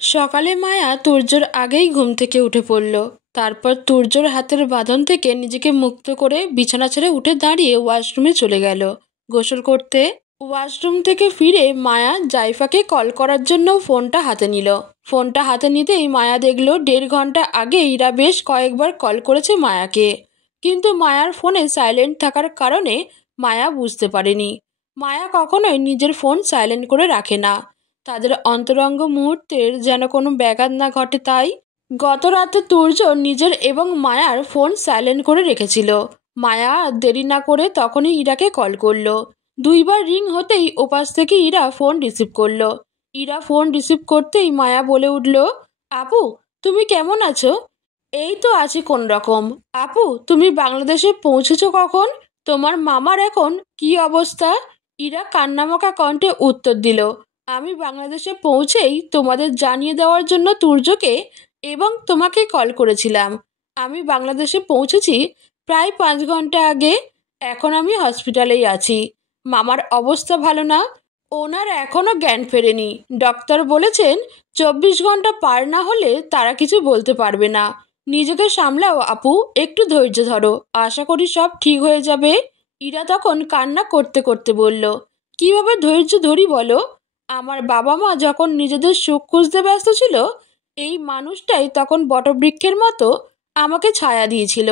সকালে মায়া তুর্যর আগেই ঘুম থেকে উঠে পড়ল। তারপর তুর্যর হাতের বাঁধন থেকে নিজেকে মুক্ত করে বিছানা ছেড়ে উঠে দাঁড়িয়ে ওয়াশরুমে চলে গেল গোসল করতে। ওয়াশরুম থেকে ফিরে মায়া জাইফাকে কল করার জন্য ফোনটা হাতে নিল। ফোনটা হাতে নিতেই মায়া দেখল 1.5 ঘন্টা আগে ইরা বেশ কয়েকবার কল করেছে মায়াকে, কিন্তু মায়ার ফোনে সাইলেন্ট থাকার কারণে মায়া বুঝতে পারেনি। মায়া কখনোই নিজের ফোন সাইলেন্ট করে রাখে না, তাদের অন্তরঙ্গ মুহূর্তের যেন কোনো ব্যাঘাত না ঘটে। তাই গত রাতে তুর্য নিজের এবং মায়ার ফোন সাইলেন্ট করে রেখেছিল। মায়া দেরি না করে তখনই ইরাকে কল করলো। 2 বার রিং হতেই ওপাশ থেকে ইরা ফোন রিসিভ করলো। ইরা ফোন রিসিভ করতেই মায়া বলে উঠল, আপু তুমি কেমন আছো? এই তো আছি কোন রকম। আপু তুমি বাংলাদেশে পৌঁছেছো কখন? তোমার মামার এখন কি অবস্থা? ইরা কান্নামাখা কণ্ঠে উত্তর দিল, আমি বাংলাদেশে পৌঁছেই তোমাদের জানিয়ে দেওয়ার জন্য তুর্যকে এবং তোমাকে কল করেছিলাম। আমি বাংলাদেশে পৌঁছেছি প্রায় 5 ঘন্টা আগে। এখন আমি হসপিটালেই আছি। মামার অবস্থা ভালো না, ওনার এখনও জ্ঞান ফেরেনি। ডক্টর বলেছেন 24 ঘন্টা পার না হলে তারা কিছু বলতে পারবে না। নিজেকে সামলাও আপু, একটু ধৈর্য ধরো, আশা করি সব ঠিক হয়ে যাবে। ইরা তখন কান্না করতে করতে বলল, কিভাবে ধৈর্য ধরি বলো? আমার বাবা মা যখন নিজেদের সুখ খুঁজতে ব্যস্ত ছিল, এই মানুষটাই তখন বটবৃক্ষের মতো আমাকে ছায়া দিয়েছিল।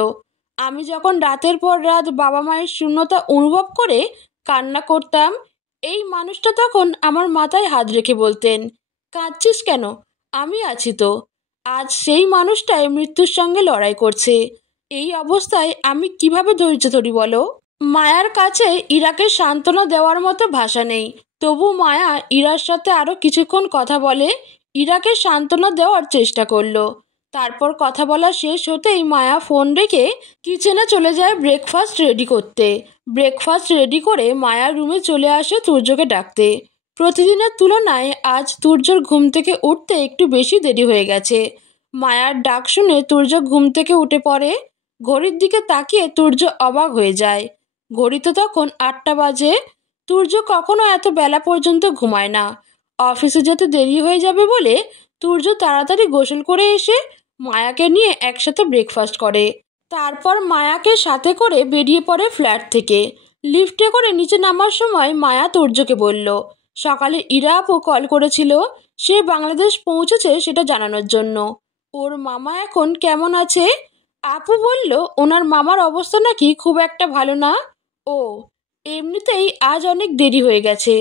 আমি যখন রাতের পর রাত বাবা মায়ের শূন্যতা অনুভব করে কান্না করতাম, এই মানুষটা তখন আমার মাথায় হাত রেখে বলতেন, কাঁদছিস কেন, আমি আছি তো। আজ সেই মানুষটাই মৃত্যুর সঙ্গে লড়াই করছে। এই অবস্থায় আমি কিভাবে ধৈর্য ধরি বলো? মায়ার কাছে ইরাকে সান্ত্বনা দেওয়ার মতো ভাষা নেই, তবু মায়া ইরার সাথে আরও কিছুক্ষণ কথা বলে ইরাকে সান্ত্বনা দেওয়ার চেষ্টা করলো। তারপর কথা বলা শেষ হতেই মায়া ফোন রেখে কিচেনে চলে যায় ব্রেকফাস্ট রেডি করতে। ব্রেকফাস্ট রেডি করে মায়া রুমে চলে আসে তুর্যকে ডাকতে। প্রতিদিনের তুলনায় আজ তুর্যর ঘুম থেকে উঠতে একটু বেশি দেরি হয়ে গেছে। মায়ার ডাক শুনে তুর্য ঘুম থেকে উঠে পড়ে। ঘড়ির দিকে তাকিয়ে তুর্য অবাক হয়ে যায়। ঘড়িতে তখন 8টা বাজে। তুর্য কখনো এত বেলা পর্যন্ত ঘুমায় না। অফিসে যেতে দেরি হয়ে যাবে বলে তুর্য তাড়াতাড়ি গোসল করে এসে মায়াকে নিয়ে একসাথে ব্রেকফাস্ট করে। তারপর মায়াকে সাথে করে বেরিয়ে পড়ে ফ্ল্যাট থেকে। লিফটে করে নিচে নামার সময় মায়া তুর্যকে বলল, সকালে ইরা আপু কল করেছিল, সে বাংলাদেশ পৌঁছেছে সেটা জানানোর জন্য। ওর মামা এখন কেমন আছে? আপু বলল ওনার মামার অবস্থা নাকি খুব একটা ভালো না। ও, এমনিতেই আজ অনেক দেরি হয়ে গেছে।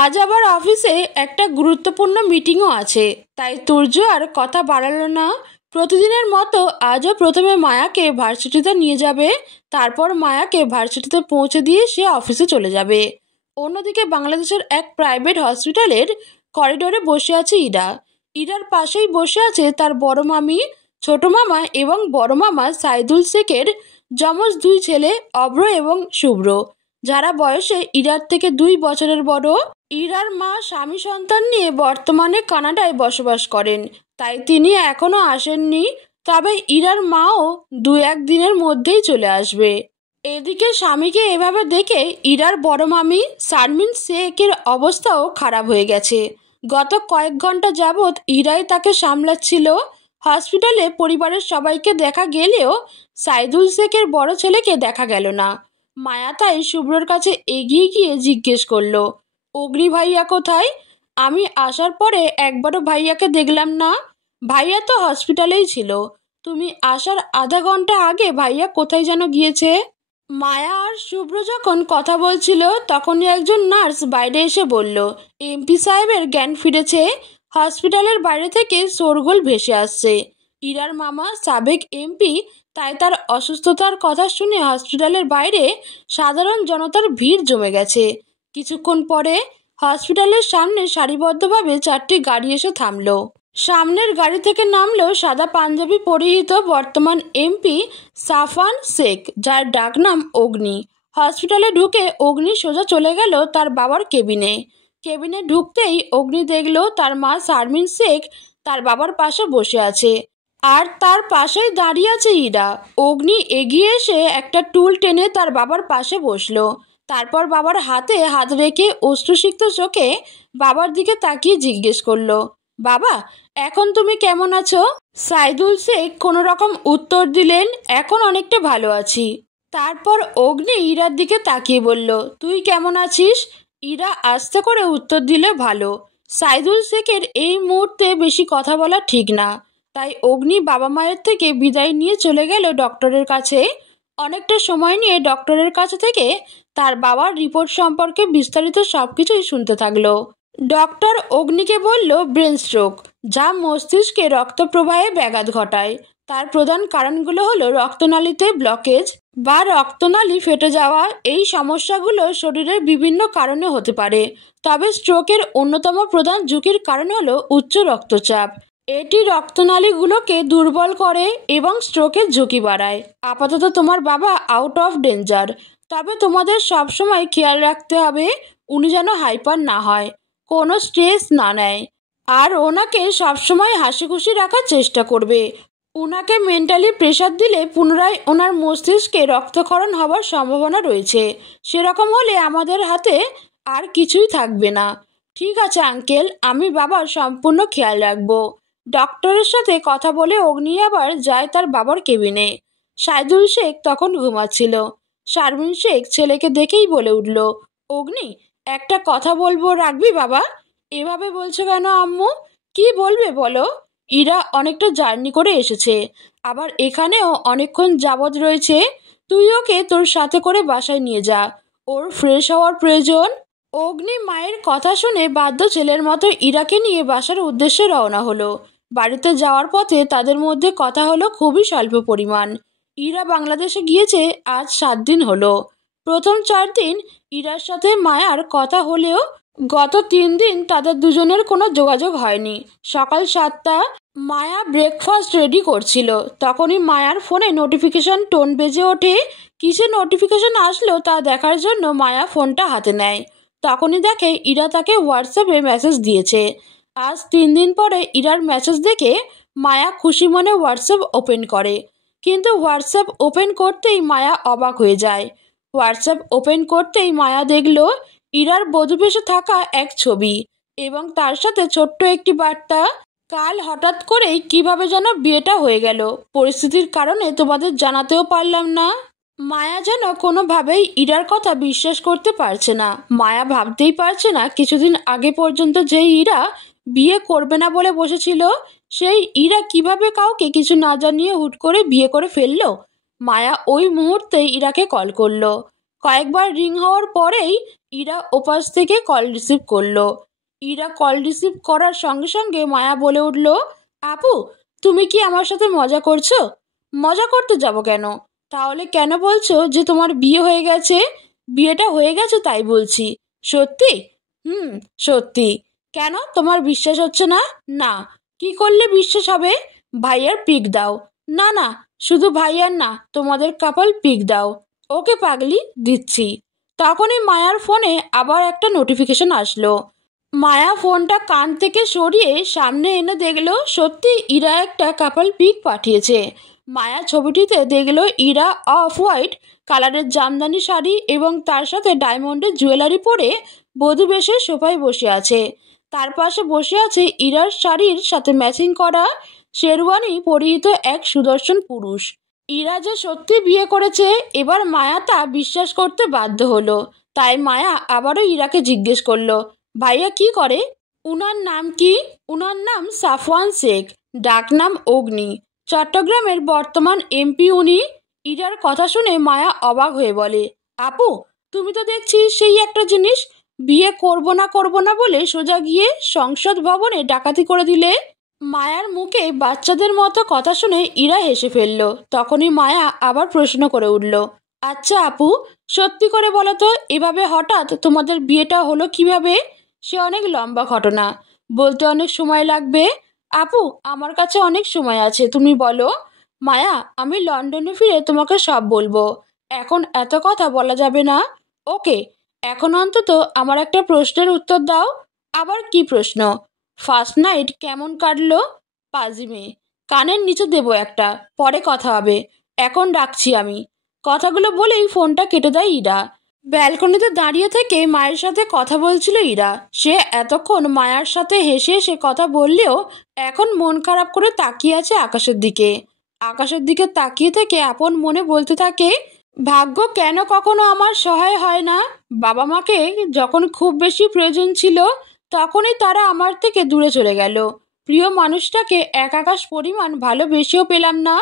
আজ আবার অফিসে একটা গুরুত্বপূর্ণ মিটিংও আছে, তাই তুর্য আর কথা বাড়ালো না। প্রতিদিনের মতো আজও প্রথমে মায়াকে ভার্সিটিতে নিয়ে যাবে, তারপর মায়াকে ভার্সিটিতে পৌঁছে দিয়ে সে অফিসে চলে যাবে। অন্যদিকে বাংলাদেশের এক প্রাইভেট হসপিটালের করিডোরে বসে আছে ইরা। ইরার পাশেই বসে আছে তার বড় মামি, ছোট মামা এবং বড় মামা সাইদুল শেখের যমজ 2 ছেলে অভ্র এবং শুভ্র, যারা বয়সে ইরার থেকে 2 বছরের বড়। ইরার মা স্বামী সন্তান নিয়ে বর্তমানে কানাডায় বসবাস করেন, তাই তিনি এখনো আসেননি, তবে ইরার মাও 2-1 দিনের মধ্যেই চলে আসবে। এদিকে স্বামীকে এভাবে দেখে ইরার বড় মামি শারমিন শেখের অবস্থাও খারাপ হয়ে গেছে। গত কয়েক ঘন্টা যাবৎ ইরাই তাকে সামলাচ্ছিল। হসপিটালে পরিবারের সবাইকে দেখা গেলেও সাইদুল শেখের বড় ছেলেকে দেখা গেল না। মায়া তাই শুভ্রর কাছে এগিয়ে গিয়ে জিজ্ঞেস করলো, অগ্নি ভাইয়া কোথায়? আমি আসার পরে একবারও ভাইয়াকে দেখলাম না। ভাইয়া তো হসপিটালেই ছিল, তুমি আসার আধা ঘন্টা আগে ভাইয়া কোথায় যেন গিয়েছে। মায়া আর শুভ্র যখন কথা বলছিল তখনই একজন নার্স বাইরে এসে বলল, এমপি সাহেবের জ্ঞান ফিরেছে। হসপিটালের বাইরে থেকে শোরগোল ভেসে আসছে। ইরার মামা সাবেক এমপি, তাই তার অসুস্থতার কথা শুনে হসপিটালের বাইরে সাধারণ জনতার ভিড় জমে গেছে। কিছুক্ষণ পরে হসপিটালের সামনে সারিবদ্ধভাবে 4টি গাড়ি এসে থামলো। সামনের গাড়ি থেকে নামলো সাদা পাঞ্জাবি পরিহিত বর্তমান এমপি সাফান শেখ, যার ডাকনাম অগ্নি। হসপিটালে ঢুকে অগ্নি সোজা চলে গেল তার বাবার কেবিনে। কেবিনে ঢুকতেই অগ্নি দেখল তার মা শারমিন শেখ তার বাবার পাশে বসে আছে, আর তার পাশেই দাঁড়িয়ে আছে ইরা। অগ্নি এগিয়ে এসে একটা টুল টেনে তার বাবার পাশে বসলো। তারপর বাবার হাতে হাত রেখে অশ্রুসিক্ত চোখে বাবার দিকে তাকিয়ে জিজ্ঞেস করলো, বাবা এখন তুমি কেমন আছো? সাইদুল শেখ কোনো রকম উত্তর দিলেন, এখন অনেকটা ভালো আছি। তারপর অগ্নি ইরার দিকে তাকিয়ে বলল, তুই কেমন আছিস? ইরা আস্তে করে উত্তর দিলে, ভালো। সাইদুল শেখের এই মুহূর্তে বেশি কথা বলা ঠিক না, তাই অগ্নি বাবা মায়ের থেকে বিদায় নিয়ে চলে গেল ডক্টরের কাছে। অনেকটা সময় নিয়ে ডক্টরের কাছে থেকে তার বাবার রিপোর্ট সম্পর্কে বিস্তারিত সবকিছুই শুনতে থাকলো। ডক্টর অগ্নিকে বলল, ব্রেন স্ট্রোক, যা মস্তিষ্কে রক্ত প্রবাহে ব্যাঘাত ঘটায়। তার প্রধান কারণগুলো হলো রক্তনালীতে ব্লকেজ বা রক্তনালী ফেটে যাওয়া। এই সমস্যাগুলো শরীরের বিভিন্ন কারণে হতে পারে, তবে স্ট্রোকের অন্যতম প্রধান ঝুঁকির কারণ হলো উচ্চ রক্তচাপ। এটি রক্তনালীগুলোকে দুর্বল করে এবং স্ট্রোকের ঝুঁকি বাড়ায়। আপাতত তোমার বাবা আউট অফ ডেঞ্জার, তবে তোমাদের সবসময় খেয়াল রাখতে হবে উনি যেন হাইপার না হয়, কোনো স্ট্রেস না নেয়, আর ওনাকে সবসময় হাসি খুশি রাখার চেষ্টা করবে। ওনাকে মেন্টালি প্রেশার দিলে পুনরায় ওনার মস্তিষ্কে রক্তক্ষরণ হওয়ার সম্ভাবনা রয়েছে। সেরকম হলে আমাদের হাতে আর কিছুই থাকবে না। ঠিক আছে আঙ্কেল, আমি বাবার সম্পূর্ণ খেয়াল রাখবো। ডক্টরের সাথে কথা বলে অগ্নি আবার যায় তার বাবার কেবিনে। সাইদুল শেখ তখন ঘুমাচ্ছিল। শারমিন শেখ ছেলেকে দেখেই বলে উঠল, অগ্নি, একটা কথা বলবো, রাখবি বাবা? এভাবে বলছো কেন আম্মু? কি বলবে বলো? ইরা অনেকটা জার্নি করে এসেছে, আবার এখানেও অনেকক্ষণ যাবৎ রয়েছে। তুই ওকে তোর সাথে করে বাসায় নিয়ে যা, ওর ফ্রেশ হওয়ার প্রয়োজন। অগ্নি মায়ের কথা শুনে বাধ্য ছেলের মতো ইরাকে নিয়ে বাসার উদ্দেশ্যে রওনা হলো। বাড়িতে যাওয়ার পথে তাদের মধ্যে কথা হলো খুবই স্বল্প পরিমাণ। ইরা বাংলাদেশে গিয়েছে আজ 7 দিন হলো। প্রথম 4 দিন ইরার সাথে মায়ার কথা হলেও গত 3 দিন তাদের দুজনের কোনো যোগাযোগ হয়নি। সকাল 7টা মায়া ব্রেকফাস্ট রেডি করছিল, তখনই মায়ার ফোনে নোটিফিকেশন টোন বেজে ওঠে। কিসের নোটিফিকেশন আসলো তা দেখার জন্য মায়া ফোনটা হাতে নেয়। তখনই দেখে ইরা তাকে হোয়াটসঅ্যাপে মেসেজ দিয়েছে। আজ 3 দিন পরে ইরার মেসেজ দেখে মায়া খুশি মনে হোয়াটসঅ্যাপ ওপেন করে, কিন্তু হোয়াটসঅ্যাপ ওপেন করতেই মায়া অবাক হয়ে যায়। হোয়াটসঅ্যাপ ওপেন করতেই মায়া দেখল ইরার বধূবেশে থাকা এক ছবি এবং তার সাথে ছোট্ট একটি বার্তা, কাল হঠাৎ করেই কিভাবে যেন বিয়েটা হয়ে গেল, পরিস্থিতির কারণে তোমাদের জানাতেও পারলাম না। মায়া যেন কোনোভাবেই ইরার কথা বিশ্বাস করতে পারছে না। মায়া ভাবতেই পারছে না কিছুদিন আগে পর্যন্ত যেই ইরা বিয়ে করবে না বলে বসেছিল, সেই ইরা কিভাবে কাউকে কিছু না জানিয়ে হুট করে বিয়ে করে ফেললো। মায়া ওই মুহূর্তে ইরাকে কল করলো। কয়েকবার রিং হওয়ার পরেই ইরা ওপাশ থেকে কল রিসিভ করলো। ইরা কল রিসিভ করার সঙ্গে সঙ্গে মায়া বলে উঠল, আপু, তুমি কি আমার সাথে মজা করছো? মজা করতে যাব কেন? তাহলে কেন বলছো যে তোমার বিয়ে হয়ে গেছে? বিয়েটা হয়ে গেছে তাই বলছি। সত্যি? সত্যি। কেন তোমার বিশ্বাস হচ্ছে না? না। কি করলে বিশ্বাস হবে? ভাইয়ার পিক দাও। না না, শুধু ভাইয়ার না, তোমাদের কাপল পিক দাও। ওকে পাগলি, দিচ্ছি। তখনই মায়ার ফোনে আবার একটা নোটিফিকেশন আসলো। মায়া ফোনটা কান থেকে সরিয়ে সামনে এনে দেখল সত্যি ইরা একটা কাপল পিক পাঠিয়েছে। মায়া ছবিটিতে দেখল ইরা অফ হোয়াইট কালারের জামদানি শাড়ি এবং তার সাথে ডায়মন্ডের জুয়েলারি পরে বধূ বেশে সোফায় বসে আছে। তার পাশে বসে আছে ইরার শাড়ির সাথে ম্যাচিং করা শেরওয়ানি পরিহিত এক সুদর্শন পুরুষ। ইরা যে সত্যি বিয়ে করেছে, এবার মায়া তা বিশ্বাস করতে বাধ্য হলো। তাই মায়া আবারও ইরাকে জিজ্ঞেস করলো, ভাইয়া কি করে? উনার নাম কি? উনার নাম সাফওয়ান শেখ, ডাকনাম অগ্নি, চট্টগ্রামের বর্তমান এমপি উনি। ইরার কথা শুনে মায়া অবাক হয়ে বলে, আপু, তুমি তো দেখছি সেই একটা জিনিস, বিয়ে করব না বলে সোজা গিয়ে সংসদ ভবনে ডাকাতি করে দিলে। মায়ার মুখে বাচ্চাদের মতো কথা শুনে ইরা হেসে ফেলল। তখনই মায়া আবার প্রশ্ন করে উঠল, আচ্ছা আপু, সত্যি করে বলো তো, এভাবে হঠাৎ তোমাদের বিয়েটা হলো কিভাবে? সে অনেক লম্বা ঘটনা, বলতে অনেক সময় লাগবে। আপু, আমার কাছে অনেক সময় আছে, তুমি বলো। মায়া, আমি লন্ডনে ফিরে তোমাকে সব বলবো, এখন এত কথা বলা যাবে না। ওকে, এখন অন্তত আমার একটা প্রশ্নের উত্তর দাও। আবার কি প্রশ্ন? ফার্স্ট নাইট কেমন কাটলো? পাজিমে, কানের নিচে দেবো একটা, পরে কথা হবে, এখন রাখছি আমি। কথাগুলো বলেই ফোনটা কেটে দেয় ইরা। ব্যালকনিতে দাঁড়িয়ে থেকে মায়ের সাথে কথা বলছিল ইরা। সে এতক্ষণ মায়ার সাথে হেসে হেসে কথা বললেও এখন মন খারাপ করে তাকিয়ে আছে আকাশের দিকে। আকাশের দিকে তাকিয়ে থেকে আপন মনে বলতে থাকে, ভাগ্য কেন কখনো আমার সহায় হয় না। বাবা মাকে যখন খুব বেশি প্রয়োজন ছিল তখনই তারা আমার থেকে দূরে চলে গেল। প্রিয় মানুষটাকে এক আকাশ পরিমাণ ভালোবেসেও পেলাম না।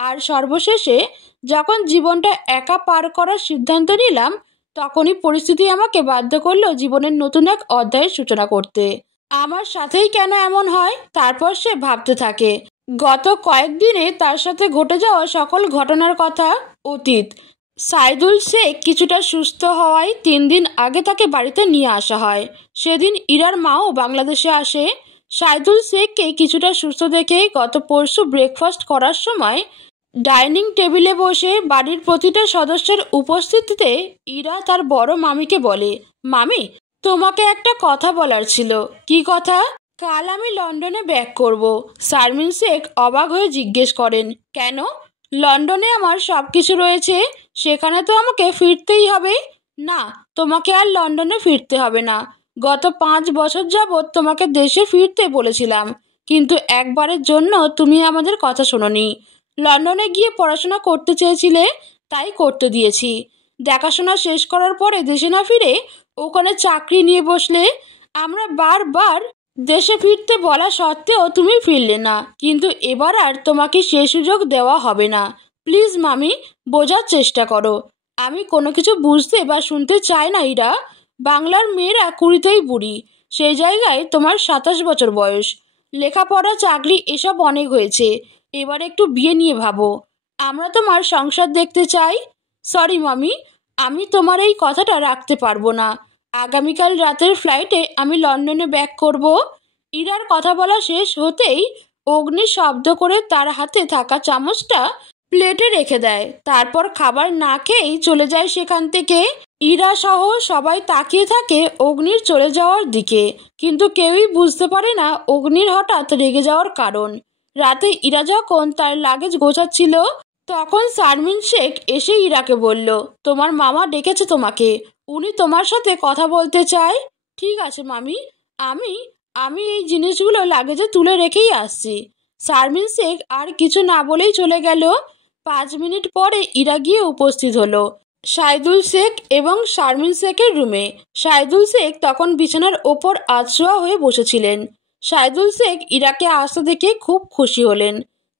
আর সর্বশেষে যখন জীবনটা একা পার করার সিদ্ধান্ত নিলাম তখনই পরিস্থিতি আমাকে বাধ্য করলো জীবনের নতুন এক অধ্যায়ের সূচনা করতে। আমার সাথেই কেন এমন হয়? তারপর সে ভাবতে থাকে গত কয়েকদিনে তার সাথে ঘটে যাওয়া সকল ঘটনার কথা। অতীত, সাইদুল শেখ কিছুটা সুস্থ হওয়ায় 3 দিন আগে তাকে বাড়িতে নিয়ে আসা হয়। সেদিন ইরার মাও বাংলাদেশে আসে। সাইদুল শেখকে কিছুটা সুস্থ দেখে গত পরশু ব্রেকফাস্ট করার সময় ডাইনিং টেবিলে বসে বাড়ির প্রতিটা সদস্যের উপস্থিতিতে ইরা তার বড় মামিকে বলে, মামি, তোমাকে একটা কথা বলার ছিল। কি কথা? কাল আমি লন্ডনে ব্যাক করব। শারমিন শেখ অবাক হয়ে জিজ্ঞেস করেন, কেন? লন্ডনে আমার সব কিছু রয়েছে, সেখানে তো আমাকে ফিরতেই হবে। না, তোমাকে আর লন্ডনে ফিরতে হবে না। গত 5 বছর যাবৎ তোমাকে দেশে ফিরতে বলেছিলাম, কিন্তু একবারের জন্য তুমি আমাদের কথা শোনোনি। লন্ডনে গিয়ে পড়াশোনা করতে চেয়েছিলে, তাই করতে দিয়েছি। দেখাশোনা শেষ করার পরে দেশে না ফিরে ওখানে চাকরি নিয়ে বসলে। আমরা বারবার দেশে ফিরতে বলা সত্ত্বেও তুমি ফিরলে না, কিন্তু এবার আর তোমাকে সেই সুযোগ দেওয়া হবে না। প্লিজ মামি, বোঝার চেষ্টা করো। আমি কোনো কিছু বুঝতে বা শুনতে চাই না ইরা। বাংলার মেয়েরা 20তেই বুড়ি, সেই জায়গায় তোমার 27 বছর বয়স। লেখাপড়া, চাকরি এসব অনেক হয়েছে, এবার একটু বিয়ে নিয়ে ভাবো। আমরা তোমার সংসার দেখতে চাই। সরি মামি, আমি তোমার এই কথাটা রাখতে পারবো না। আগামীকাল রাতের ফ্লাইটে আমি লন্ডনে ব্যাক করব। ইরার কথা বলা শেষ হতেই অগ্নি শব্দ করে তার হাতে থাকা চামচটা প্লেটে রেখে দেয়। তারপর খাবার না খেয়েই চলে যায় সেখান থেকে। ইরা সহ সবাই তাকিয়ে থাকে অগ্নির চলে যাওয়ার দিকে, কিন্তু কেউই বুঝতে পারে না অগ্নির হঠাৎ রেগে যাওয়ার কারণ। রাতে ইরা যখন তার লাগেজ গোছাচ্ছিল তখন শারমিন শেখ এসে ইরাকে বলল, তোমার মামা ডেকেছে তোমাকে, উনি তোমার সাথে কথা বলতে চায়। ঠিক আছে মামি, আমি আমি এই জিনিসগুলো লাগেজে তুলে রেখেই আসছি। শারমিন শেখ আর কিছু না বলেই চলে গেল। 5 মিনিট পরে ইরা গিয়ে উপস্থিত হলো সাইদুল শেখ এবং শারমিন শেখের রুমে। সাইদুল শেখ তখন বিছানার ওপর আধশোয়া হয়ে বসেছিলেন। সাইদুল শেখ ইরাকে আসতে দেখে খুব খুশি হলেন।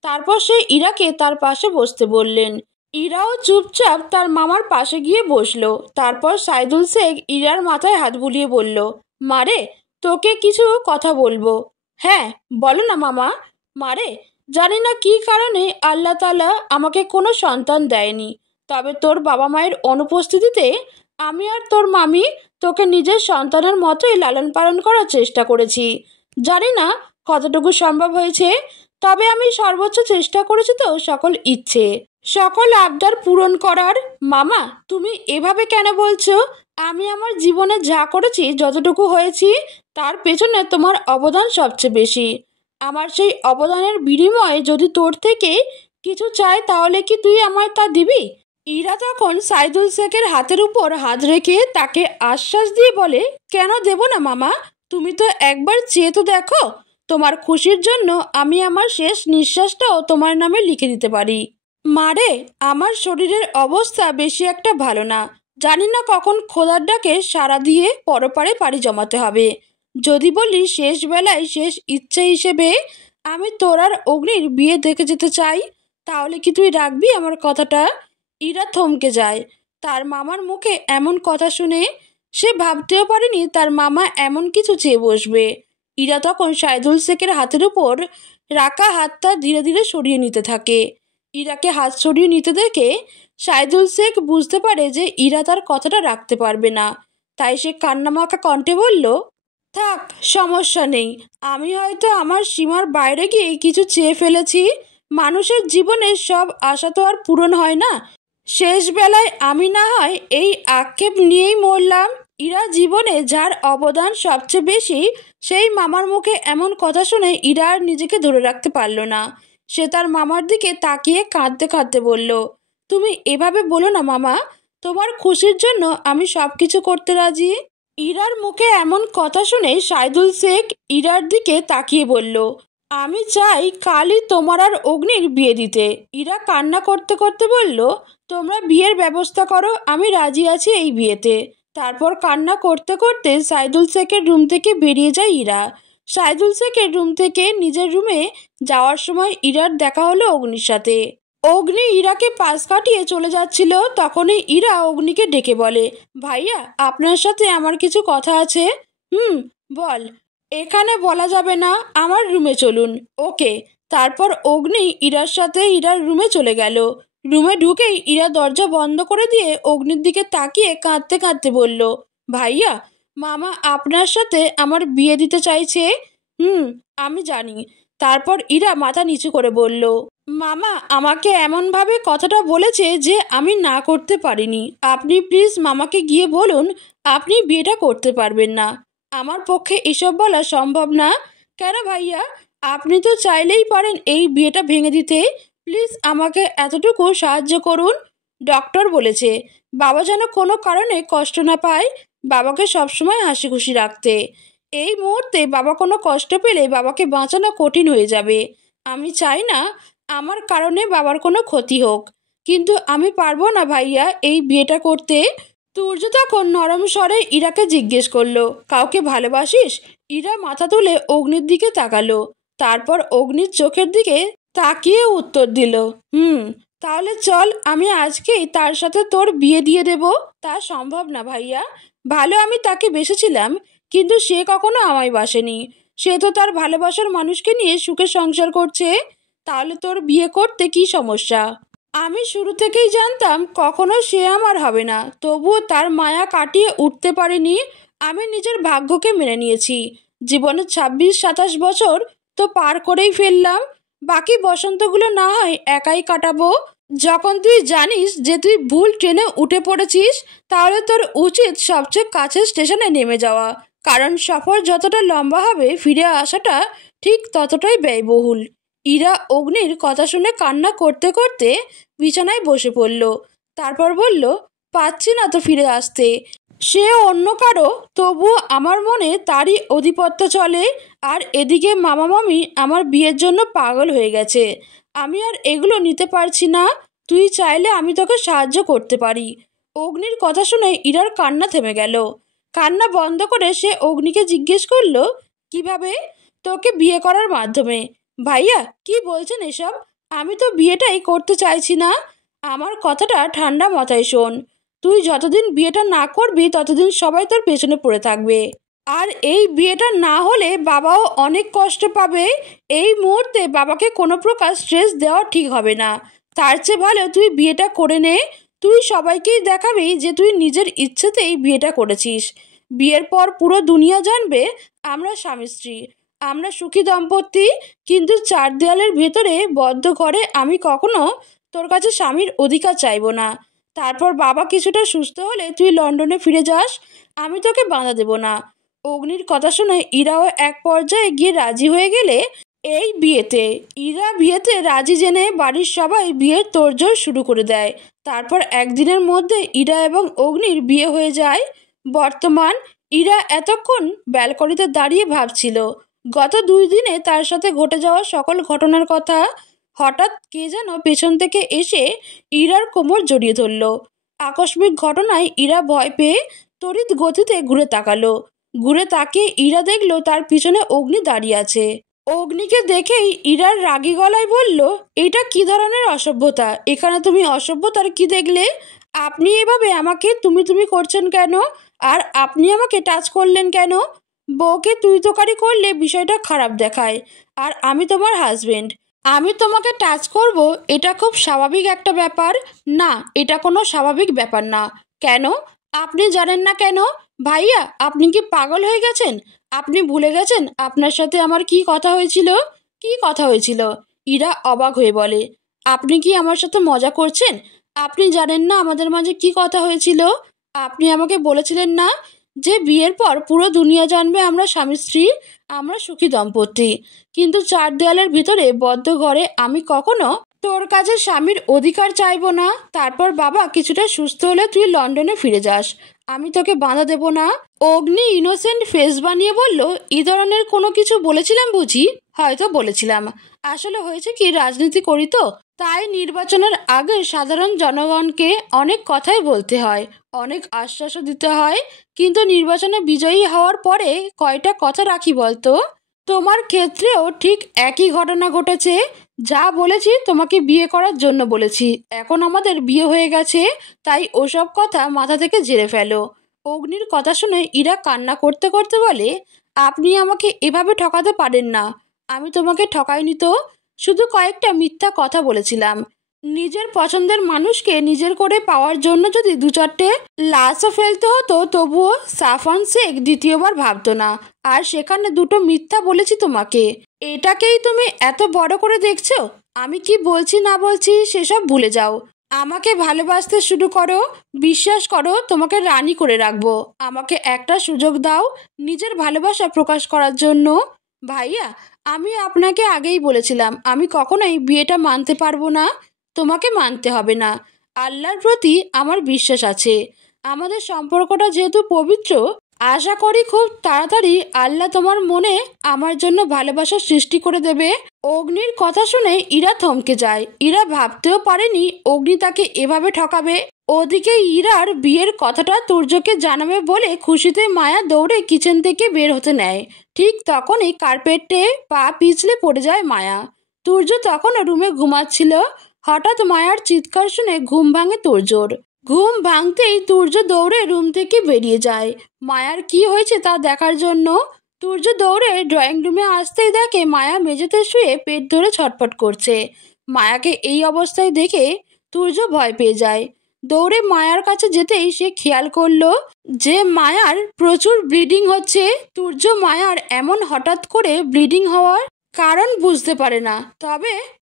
তারপর সে ইরাকে তার পাশে বসতে বললেন। ইরাও চুপচাপ তার মামার পাশে গিয়ে বসলো। তারপর সাইদুল শেখ ইরার মাথায় হাত বুলিয়ে বলল, মারে, তোকে কিছু কথা বলবো। হ্যাঁ, বলো না মামা। মারে, জানি না কি কারণে আল্লাহ তাআলা আমাকে কোনো সন্তান দেয়নি, তবে তোর বাবা মায়ের অনুপস্থিতিতে আমি আর তোর মামি তোকে নিজের সন্তানের মতোই লালন পালন করার চেষ্টা করেছি। জানি না কতটুকু সম্ভব হয়েছে, তবে আমি সর্বোচ্চ চেষ্টা করেছি তো সকল ইচ্ছে, সকল আবদার পূরণ করার। মামা, তুমি এভাবে কেন বলছো? আমি আমার জীবনে যা করেছি, যতটুকু হয়েছি, তার পেছনে তোমার অবদান সবচেয়ে বেশি। আমার সেই অবদানের বিনিময়ে যদি তোর থেকে কিছু চাই তাহলে কি তুই আমায় তা দিবি? ইরা তখন সাইদুল শেখের হাতের উপর হাত রেখে তাকে আশ্বাস দিয়ে বলে, কেন দেব না মামা, তুমি তো একবার চেয়ে তো দেখো। তোমার খুশির জন্য আমি আমার শেষ নিঃশ্বাসটাও তোমার নামে লিখে দিতে পারি। মারে, আমার শরীরের অবস্থা বেশি একটা ভালো না। জানি না কখন খোদার ডাকে সাড়া দিয়ে পরপারে পাড়ি জমাতে হবে। যদি বলি শেষ বেলায় শেষ ইচ্ছে হিসেবে আমি তোর আর অগ্নির বিয়ে দেখে যেতে চাই, তাহলে কি তুই রাখবি আমার কথাটা? ইরা থমকে যায়। তার মামার মুখে এমন কথা শুনে সে ভাবতেও পারেনি তার মামা এমন কিছু চেয়ে বসবে। ইরা তখন সাইদুল শেখের হাতের উপর রাখা হাতটা ধীরে ধীরে সরিয়ে নিতে থাকে। ইরাকে হাত সরিয়ে নিতে দেখে সাইদুল শেখ বুঝতে পারে যে ইরা তার কথাটা রাখতে পারবে না। তাই সে কান্নামাখা কণ্ঠে বলল, থাক, সমস্যা নেই। আমি হয়তো আমার সীমার বাইরে গিয়ে কিছু চেয়ে ফেলেছি। মানুষের জীবনে সব আশা তো আর পূরণ হয় না। শেষ বেলায় আমি না হয় এই আক্ষেপ নিয়েই মরলাম। ইরা জীবনে যার অবদান সবচেয়ে বেশি, সেই মামার মুখে এমন কথা শুনে ইরা আর নিজেকে ধরে রাখতে পারল না। সে তার মামার দিকে তাকিয়ে কাঁদতে কাঁদতে বলল, তুমি এভাবে বলো না মামা, তোমার খুশির জন্য আমি সব কিছু করতে রাজি। ইরার মুখে এমন কথা শুনে সাইদুল শেখ ইরার দিকে তাকিয়ে বলল, আমি চাই কালই তোমার আর অগ্নির বিয়ে দিতে। ইরা কান্না করতে করতে বলল, তোমরা বিয়ের ব্যবস্থা করো, আমি রাজি আছি এই বিয়েতে। তারপর কান্না করতে করতে সাইদুল শেখের রুম থেকে বেরিয়ে যায় ইরা। সাইদুল শেখের রুম থেকে নিজের রুমে যাওয়ার সময় ইরার দেখা হলো অগ্নির সাথে। অগ্নি ইরাকে পাশ কাটিয়ে চলে যাচ্ছিল, তখনই ইরা অগ্নিকে ডেকে বলে, ভাইয়া আপনার সাথে আমার কিছু কথা আছে। বল। এখানে বলা যাবে না, আমার রুমে চলুন। ওকে। তারপর অগ্নি ইরার সাথে ইরার রুমে চলে গেল। রুমে ঢুকেই ইরা দরজা বন্ধ করে দিয়ে অগ্নির দিকে তাকিয়ে কাঁদতে কাঁদতে বলল, ভাইয়া মামা আপনার সাথে আমার বিয়ে দিতে চাইছে। আমি জানি। তারপর ইরা মাথা নিচু করে বলল, মামা আমাকে এমনভাবে কথাটা বলেছে যে আমি না করতে পারিনি। আপনি প্লিজ মামাকে গিয়ে বলুন আপনি বিয়েটা করতে পারবেন না। আমার পক্ষে এসব বলা সম্ভব না। কেন ভাইয়া, আপনি তো চাইলেই পারেন এই বিয়েটা ভেঙে দিতে। প্লিজ আমাকে এতটুকু সাহায্য করুন। ডক্টর বলেছে বাবা যেন কোনো কারণে কষ্ট না পায়, বাবাকে সবসময় হাসি খুশি রাখতে। এই মুহূর্তে বাবা কোনো কষ্ট পেলে বাবাকে বাঁচানো কঠিন হয়ে যাবে। আমি চাই না আমার কারণে বাবার কোনো ক্ষতি হোক, কিন্তু আমি পারবো না ভাইয়া এই বিয়েটা করতে। তুর্য তখন নরম স্বরে ইরাকে জিজ্ঞেস করলো, কাউকে ভালোবাসিস? ইরা মাথা তুলে অগ্নির দিকে তাকালো, তারপর অগ্নির চোখের দিকে তাকিয়ে উত্তর দিল, তাহলে চল আমি আজকেই তার সাথে তোর বিয়ে দিয়ে দেব। তা সম্ভব না ভাইয়া। ভালো আমি তাকে বেসেছিলাম, কিন্তু সে কখনো আমায় বাসেনি। সে তো তার ভালোবাসার মানুষকে নিয়ে সুখে সংসার করছে। তাহলে তোর বিয়ে করতে কি সমস্যা? আমি শুরু থেকেই জানতাম কখনো সে আমার হবে না, তবুও তার মায়া কাটিয়ে উঠতে পারিনি। আমি নিজের ভাগ্যকে মেনে নিয়েছি। জীবনে 26-27 বছর তো পার করেই ফেললাম, বাকি বসন্তগুলো না হয় একাই কাটাবো। যখন তুই জানিস যে তুই ভুল ট্রেনে উঠে পড়েছিস, তাহলে তোর উচিত সবচেয়ে কাছের স্টেশনে নেমে যাওয়া, কারণ সফর যতটা লম্বা হবে ফিরে আসাটা ঠিক ততটাই ব্যয়বহুল। ইরা অগ্নির কথা শুনে কান্না করতে করতে বিছানায় বসে পড়ল। তারপর বলল, পাচ্ছি না তো ফিরে আসতে। সে অন্য কারো, তবুও আমার মনে তারই আধিপত্য চলে। আর এদিকে মামা মামি আমার বিয়ের জন্য পাগল হয়ে গেছে। আমি আর এগুলো নিতে পারছি না। তুই চাইলে আমি তোকে সাহায্য করতে পারি। অগ্নির কথা শুনে ইরার কান্না থেমে গেল। কান্না বন্ধ করে সে অগ্নিকে জিজ্ঞেস করলো, কিভাবে? তোকে বিয়ে করার মাধ্যমে। ভাইয়া কি বলছেন এসব? আমি তো বিয়েটাই করতে চাইছি না। আমার কথাটা ঠান্ডা মাথায় শোন। তুই যতদিন বিয়েটা না করবি ততদিন সবাই তোর পেছনে পড়ে থাকবে। আর এই বিয়েটা না হলে বাবাও অনেক কষ্ট পাবে। এই মুহূর্তে বাবাকে কোনো প্রকার স্ট্রেস দেওয়া ঠিক হবে না। তার চেয়ে ভালো তুই বিয়েটা করে নে। তুই সবাইকেই দেখাবি যে তুই নিজের ইচ্ছেতেই বিয়েটা করেছিস। বিয়ের পর পুরো দুনিয়া জানবে আমরা স্বামী স্ত্রী, আমরা সুখী দম্পতি। কিন্তু 4 দেয়ালের ভেতরে বদ্ধ ঘরে আমি কখনো তোর কাছে স্বামীর অধিকার চাইব না। তারপর বাবা কিছুটা সুস্থ হলে তুই লন্ডনে ফিরে যাস, আমি তোকে বাধা দেব না। অগ্নির কথা শুনে ইরাও এক পর্যায়ে গিয়ে রাজি হয়ে গেলে এই বিয়েতে। ইরা বিয়েতে রাজি জেনে বাড়ির সবাই বিয়ের তোড়জোড় শুরু করে দেয়। তারপর একদিনের মধ্যে ইরা এবং অগ্নির বিয়ে হয়ে যায়। বর্তমান ইরা এতক্ষণ ব্যালকনিতে দাঁড়িয়ে ভাবছিল গত 2 দিনে তার সাথে ঘটে যাওয়া সকল ঘটনার কথা। হঠাৎ কে যেন পেছন থেকে এসে ইরার কোমর জড়িয়ে ধরল। আকস্মিক ঘটনায় ইরা ভয় পেয়ে তড়িৎ গতিতে ঘুরে তাকালো। ঘুরে তাকিয়ে ইরা দেখলো তার পিছনে অগ্নি দাঁড়িয়ে আছে। অগ্নিকে দেখেই ইরার রাগী গলায় বলল, এটা কি ধরনের অসভ্যতা? এখানে তুমি অসভ্যতার কি দেখলে? আপনি এভাবে আমাকে তুমি তুমি করছেন কেন? আর আপনি আমাকে টাচ করলেন কেন? বউকে তুই তোকারি করলে বিষয়টা খারাপ দেখায়। আর আমি তোমার হাজবেন্ড, আমি তোমাকে টাচ করব, এটা খুব স্বাভাবিক একটা ব্যাপার না। এটা কোনো স্বাভাবিক ব্যাপার না। কেন? আপনি জানেন না কেন? ভাইয়া আপনি কি পাগল হয়ে গেছেন? আপনি ভুলে গেছেন আপনার সাথে আমার কি কথা হয়েছিল? কি কথা হয়েছিল? ইরা অবাক হয়ে বলে, আপনি কি আমার সাথে মজা করছেন? আপনি জানেন না আমাদের মাঝে কি কথা হয়েছিল? আপনি আমাকে বলেছিলেন না যে বিয়ের পর পুরো দুনিয়া জানবে আমরা স্বামী স্ত্রী, আমরা সুখী দম্পতি। কিন্তু 4 দেয়ালের ভিতরে বদ্ধ ঘরে আমি কখনো তোর কাছে স্বামীর অধিকার চাইবো না, তারপর বাবা কিছুটা সুস্থ হলে তুই লন্ডনে ফিরে যাস, আমি তোকে বাধা দেব না। অগ্নি ইনোসেন্ট ফেস বানিয়ে বলল, এই ধরনের কোনো কিছু বলেছিলাম বুঝি? হয়তো বলেছিলাম। আসলে হয়েছে কি, রাজনীতি করি তো, তাই নির্বাচনের আগে সাধারণ জনগণকে অনেক কথাই বলতে হয়, অনেক আশ্বাসও দিতে হয়, কিন্তু নির্বাচনে বিজয়ী হওয়ার পরে কয়টা কথা রাখি বলতো? তোমার ক্ষেত্রেও ঠিক একই ঘটনা ঘটেছে। যা বলেছি তোমাকে বিয়ে করার জন্য বলেছি, এখন আমাদের বিয়ে হয়ে গেছে, তাই ওসব কথা মাথা থেকে ঝেড়ে ফেলো। অগ্নির কথা শুনে ইরা কান্না করতে করতে বলে, আপনি আমাকে এভাবে ঠকাতে পারেন না, আমি তোমাকে ঠকাইনি তো, শুধু কয়েকটা মিথ্যা কথা বলেছিলাম। নিজের পছন্দের মানুষকে নিজের করে পাওয়ার জন্য যদি দু চারটে লাশও ফেলতে হতো, তবুও সাফান শেখ দ্বিতীয়বার ভাবতো না। আর সেখানে দুটো মিথ্যা বলেছি তোমাকে, এটাকেই তুমি এত বড় করে দেখছো? আমি কি বলছি না বলছি সেসব ভুলে যাও, আমাকে ভালোবাসতে শুরু করো, বিশ্বাস করো তোমাকে রানী করে রাখবো। আমাকে একটা সুযোগ দাও নিজের ভালোবাসা প্রকাশ করার জন্য। ভাইয়া, আমি আপনাকে আগেই বলেছিলাম আমি কখনোই বিয়েটা মানতে পারবো না, তোমাকে মানতে হবে না। আল্লাহর প্রতি আমার বিশ্বাস আছে, আমাদের সম্পর্কটা যেহেতু পবিত্র, আশা করি খুব তাড়াতাড়ি আল্লাহ তোমার মনে আমার জন্য ভালোবাসা সৃষ্টি করে দেবে। অগ্নির কথা শুনে ইরা থমকে যায়। ইরা ভাবতেও পারেনি অগ্নি তাকে এভাবে ঠকাবে। ওদিকে ইরার বিয়ের কথাটা তুর্যকে জানাবে বলে খুশিতে মায়া দৌড়ে কিচেন থেকে বের হতে নেয়। ঠিক তখনই কার্পেটে পা পিছলে পড়ে যায় মায়া। তুর্য তখনও রুমে ঘুমাচ্ছিল। হঠাৎ মায়ার চিৎকার শুনে ঘুম ভাঙে তুর্যর। ঘুম ভাঙতেই তুর্য দৌড়ে রুম থেকে বেরিয়ে যায় মায়ার কি হয়েছে তা দেখার জন্য। তুর্য দৌড়ে ড্রয়িং রুমে আসতেই দেখে মায়া মেঝেতে শুয়ে পেট ধরে ছটফট করছে। মায়াকে এই অবস্থায় দেখে তুর্য ভয় পেয়ে যায়। দৌড়ে মায়ার কাছে যেতেই সে খেয়াল করলো যে মায়ার প্রচুর ব্লিডিং হচ্ছে। তুর্য মায়ার এমন হঠাৎ করে ব্লিডিং হওয়ার কারণ বুঝতে পারে না, তবে